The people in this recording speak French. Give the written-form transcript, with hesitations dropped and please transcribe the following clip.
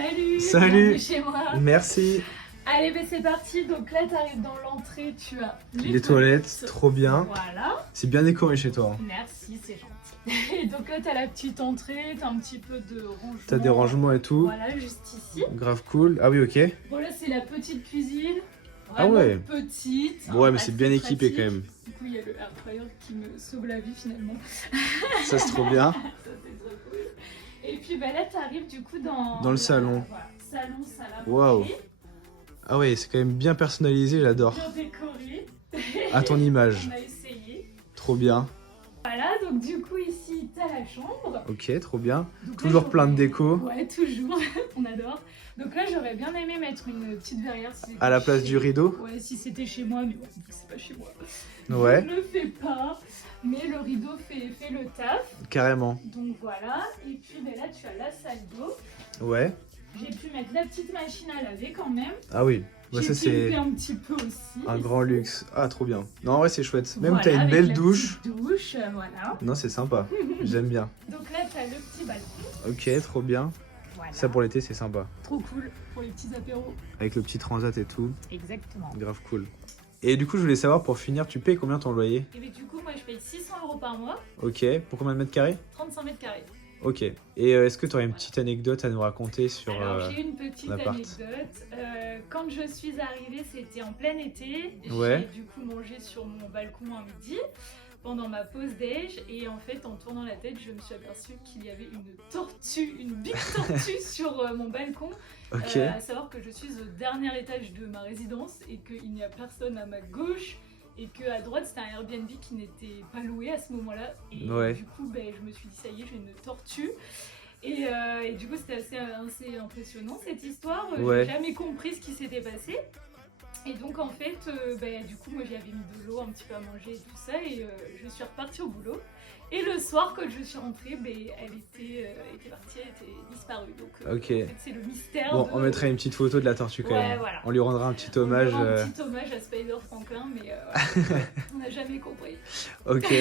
Salut. Salut. Bienvenue chez moi. Merci. Allez, ben c'est parti. Donc là, t'arrives dans l'entrée, tu as Les toilettes, trop bien. Voilà. C'est bien décoré chez toi. Merci, c'est gentil. Et donc là, t'as la petite entrée, t'as un petit peu de rangement. T'as des rangements et tout. Voilà, juste ici. Grave cool. Ah oui, ok. Bon, là, c'est la petite cuisine. Ah Vraiment ouais. petite. Ouais, mais pas c'est très bien équipé pratique. quand même. Du coup, il y a le air fryer qui me sauve la vie finalement. Ça, c'est trop bien. Ça, c'est trop cool. Et puis bah, là, t'arrives du coup dans le salon. Voilà, salon, salle à Waouh. manger. Ah ouais, c'est quand même bien personnalisé, j'adore. Bien décoré. À ton image. On a essayé. Trop bien. Voilà, donc du coup ici t'as la chambre. Ok, trop bien. Donc, Toujours là, plein de j'aurais- déco. Ouais, toujours. On adore. Donc là j'aurais bien aimé mettre une petite verrière. Si c'était À la place chez- du rideau. Ouais, si c'était chez moi, mais bon, c'est pas chez moi. Ouais. Je ne le fais pas, mais le rideau fait le taf. Carrément. Donc voilà. Et puis ben, là tu as la salle d'eau. Ouais. J'ai pu mettre la petite machine à laver quand même. Ah oui. Ouais, J'ai ça, pimpé c'est un petit peu aussi. un grand luxe. Ah, trop bien. Non, en vrai, c'est chouette. Même Voilà, t'as une avec belle la douche. petite douche, voilà. Non, c'est sympa. J'aime bien. Donc là, t'as le petit balcon. Ok, trop bien. Voilà. Ça, pour l'été, c'est sympa. Trop cool pour les petits apéros. Avec le petit transat et tout. Exactement. Grave cool. Et du coup, je voulais savoir, pour finir, tu payes combien ton loyer? Et bien du coup, moi, je paye 600 € par mois, Ok. Pour combien de mètres carrés? 35 mètres carrés. Ok. Et est-ce que tu aurais une petite anecdote à nous raconter sur... Alors, j'ai une petite l'appart. anecdote. Quand je suis arrivée, c'était en plein été. Ouais. J'ai du coup mangé sur mon balcon à midi pendant ma pause déj. Et en fait, en tournant la tête, je me suis aperçue qu'il y avait une tortue, une big tortue sur mon balcon. Ok. À savoir que je suis au dernier étage de ma résidence et qu'il n'y a personne à ma gauche et qu'à droite c'était un Airbnb qui n'était pas loué à ce moment-là. Et Ouais. du coup, ben, je me suis dit, ça y est, j'ai une tortue. Et du coup, c'était assez impressionnant cette histoire. Ouais. J'ai jamais compris ce qui s'était passé. Et donc, en fait, ben, du coup, moi j'avais mis de l'eau, un petit peu à manger et tout ça. Et je suis repartie au boulot. Et le soir, quand je suis rentrée, ben, elle était partie, elle était disparue. Donc, Ok. en fait, c'est le mystère. Bon, de... on mettrait une petite photo de la tortue quand Ouais, même. voilà. On lui rendra un petit On hommage. lui rend un petit hommage à Spider Franklin, mais on n'a jamais compris. Ok.